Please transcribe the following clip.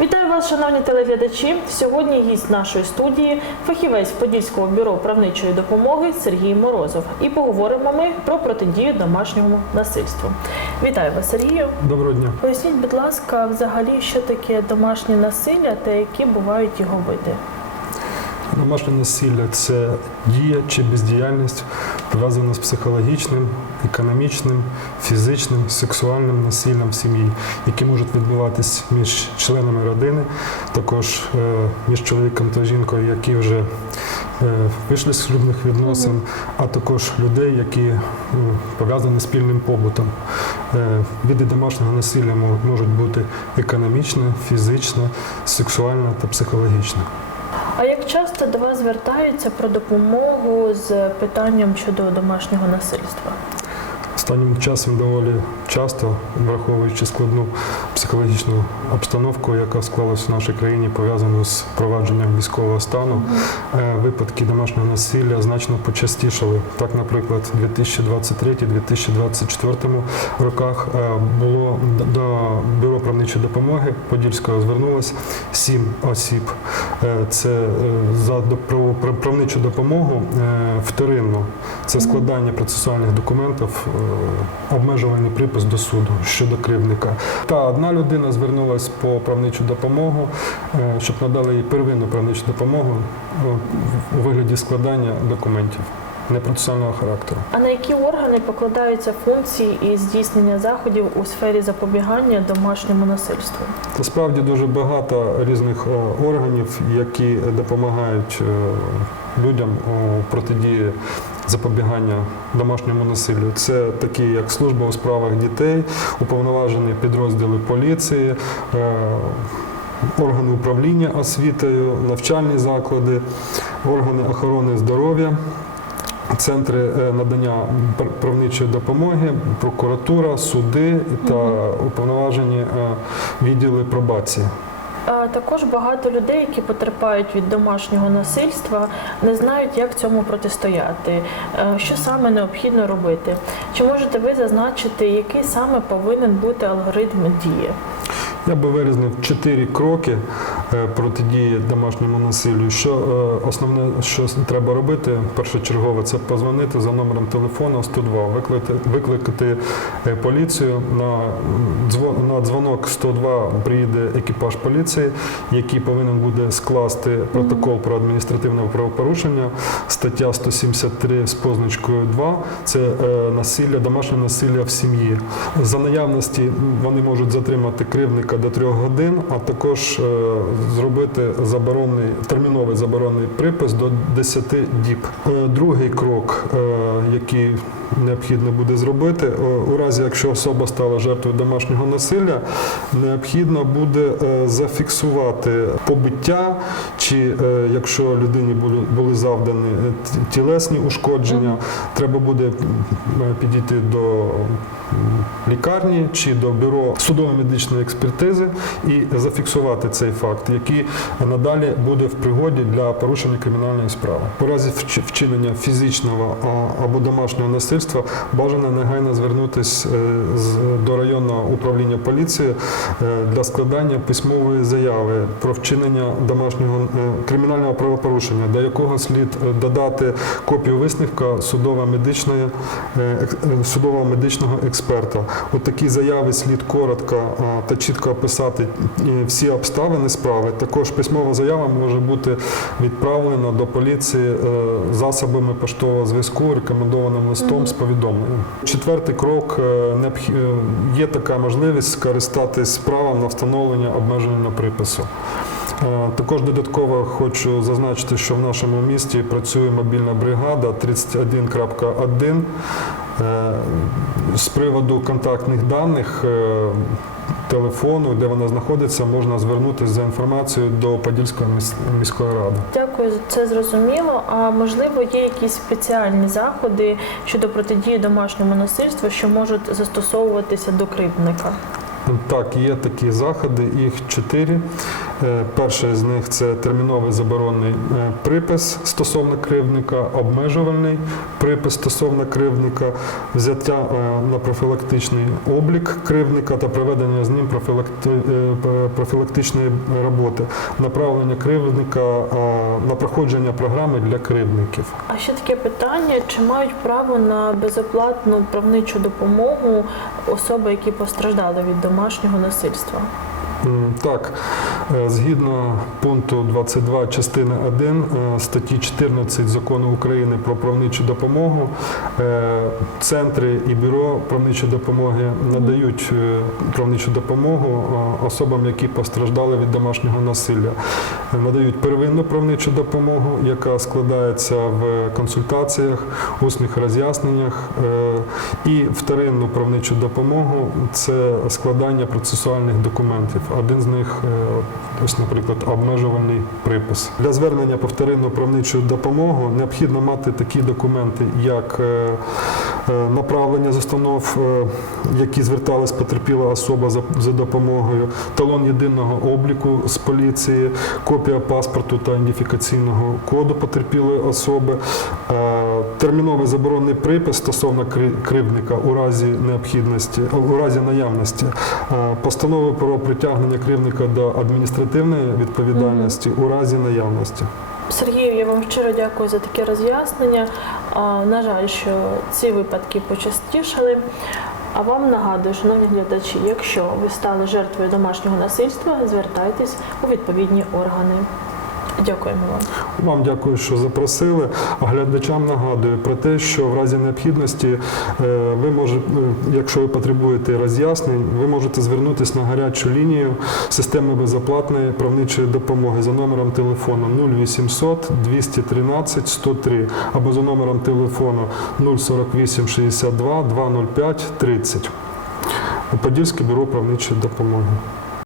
Вітаю вас, шановні телеглядачі. Сьогодні гість нашої студії, фахівець Подільського бюро правничої допомоги Сергій Морозов. І поговоримо ми про протидію домашньому насильству. Вітаю вас, Сергію. Доброго дня. Поясніть, будь ласка, взагалі, що таке домашнє насилля та які бувають його види. Домашнє насилля це дія чи бездіяльність, пов'язана з психологічним, економічним, фізичним, сексуальним насиллям в сім'ї, які можуть відбуватись між членами родини, також е, між чоловіком та жінкою, які вже е, вийшли з шлюбних відносин, а також людей, які пов'язані спільним побутом. Е, Види домашнього насилля можуть бути економічне, фізичне, сексуальне та психологічне. А як часто до вас звертаються про допомогу з питанням щодо домашнього насильства? Останнім часом доволі часто, враховуючи складну психологічну обстановку, яка склалась в нашій країні, пов'язану з провадженням військового стану, е, випадки домашнього насилля значно почастішали. Так, наприклад, у 2023-2024 роках е, було до бюро правничої допомоги Подільського звернулось сім осіб. Е, Це за правничу допомогу вторинно. Це складання процесуальних документів, обмежувальний припис до суду щодо кривдника. Та одна людина звернулася по правничу допомогу, е, щоб надали їй первинну правничу допомогу е, у вигляді складання документів непроцесуального характеру. А на які органи покладаються функції і здійснення заходів у сфері запобігання домашньому насильству? Насправді дуже багато різних е, органів, які допомагають е, людям у протидії запобігання домашньому насиллю. Це такі, як служба у справах дітей, уповноважені підрозділи поліції. е, Органи управління освітою, навчальні заклади, органи охорони здоров'я, центри е, надання правничої допомоги, прокуратура, суди та уповноважені е, відділи пробації. Також багато людей, які потерпають від домашнього насильства, не знають, як цьому протистояти. Е, Що саме необхідно робити? Чи можете ви зазначити, який саме повинен бути алгоритм дії? Я би вирізнив чотири кроки протидії домашньому насиллю. Що е, основне, що треба робити, першочергове, це позвонити за номером телефону 102, викликати, викликати е, поліцію. На, на дзвонок 102 приїде екіпаж поліції, який повинен буде скласти протокол про адміністративне правопорушення. Стаття 173 з позначкою 2 це е, насилля, домашнє насилля в сім'ї. За наявності вони можуть затримати кривника до трьох годин, а також е, зробити заборонний терміновий заборонний припис до 10 діб. Е, Другий крок, е, який необхідно буде зробити, е, у разі якщо особа стала жертвою домашнього насилля, необхідно буде зафіксувати побиття, чи якщо людині були, завдані тілесні ушкодження, треба буде підійти до лікарні чи до бюро судово-медичної експертизи і зафіксувати цей факт, який надалі буде в пригоді для порушення кримінальної справи. У разі вчинення фізичного або домашнього насильства бажано негайно звернутися до районного управління поліції е, для складання письмової заяви про вчинення домашнього е, кримінального правопорушення, до якого слід е, додати копію висновка судово-медичної е, е, судово медичного експерта. У такій заяві слід коротко та чітко описати всі обставини справи. Також письмова заява може бути відправлена до поліції е, засобами поштового зв'язку, рекомендованим листом з повідомленням. Четвертий крок е, е, є така можливість скористатись правом на встановлення обмеженого припису. Також додатково хочу зазначити, що в нашому місті працює мобільна бригада 31.1. Е, З приводу контактних даних е, телефону, де вона знаходиться, можна звернутися за інформацією до Подільської міс- міської ради. Дякую, це зрозуміло. А можливо, є якісь спеціальні заходи щодо протидії домашньому насильству, що можуть застосовуватися до кривдника? Так, є такі заходи, їх чотири. Е, Перший з них це терміновий заборонний е, припис стосовно кривдника, обмежувальний припис стосовно кривдника, взяття е, на профілактичний облік кривдника та проведення з ним профілактичної роботи, направлення кривдника на проходження програми для кривдників. А ще таке питання: чи мають право на безоплатну правничу допомогу особи, які постраждали від домашнього насильства? Так, згідно пункту 22 частини 1 е, статті 14 закону України про правничу допомогу, е, центри і бюро правничої допомоги надають е, правничу допомогу е, особам, які постраждали від домашнього насилля. Е, Надають первинну правничу допомогу, яка складається в консультаціях, усних роз'ясненнях, е, і вторинну правничу допомогу це складання процесуальних документів. Один з них, е, ось, наприклад, обмежувальний припис. Для звернення по вторинну правничу допомогу необхідно мати такі документи, як е, направлення з установ, е, які зверталась потерпіла особа за, за допомогою, талон єдиного обліку з поліції, копія паспорту та ідентифікаційного коду потерпілої особи, е, терміновий заборонний припис стосовно кри- кривдника у разі необхідності, у разі наявності, е, постанови про притягнення кривдника до адміністративної відповідальності у разі наявності. Сергію, я вам щиро дякую за таке роз'яснення. На жаль, що ці випадки почастішали. А вам нагадую, шановні глядачі, якщо ви стали жертвою домашнього насильства, звертайтесь у відповідні органи. Дякуємо вам. Вам дякую, що запросили. Глядачам нагадую про те, що в разі необхідності е, ви можете, якщо ви потребуєте роз'яснень, ви можете звернутися на гарячу лінію системи безоплатної правничої допомоги за номером телефону 0800 213 103 або за номером телефону 048 62 205 30. Подільське бюро правничої допомоги.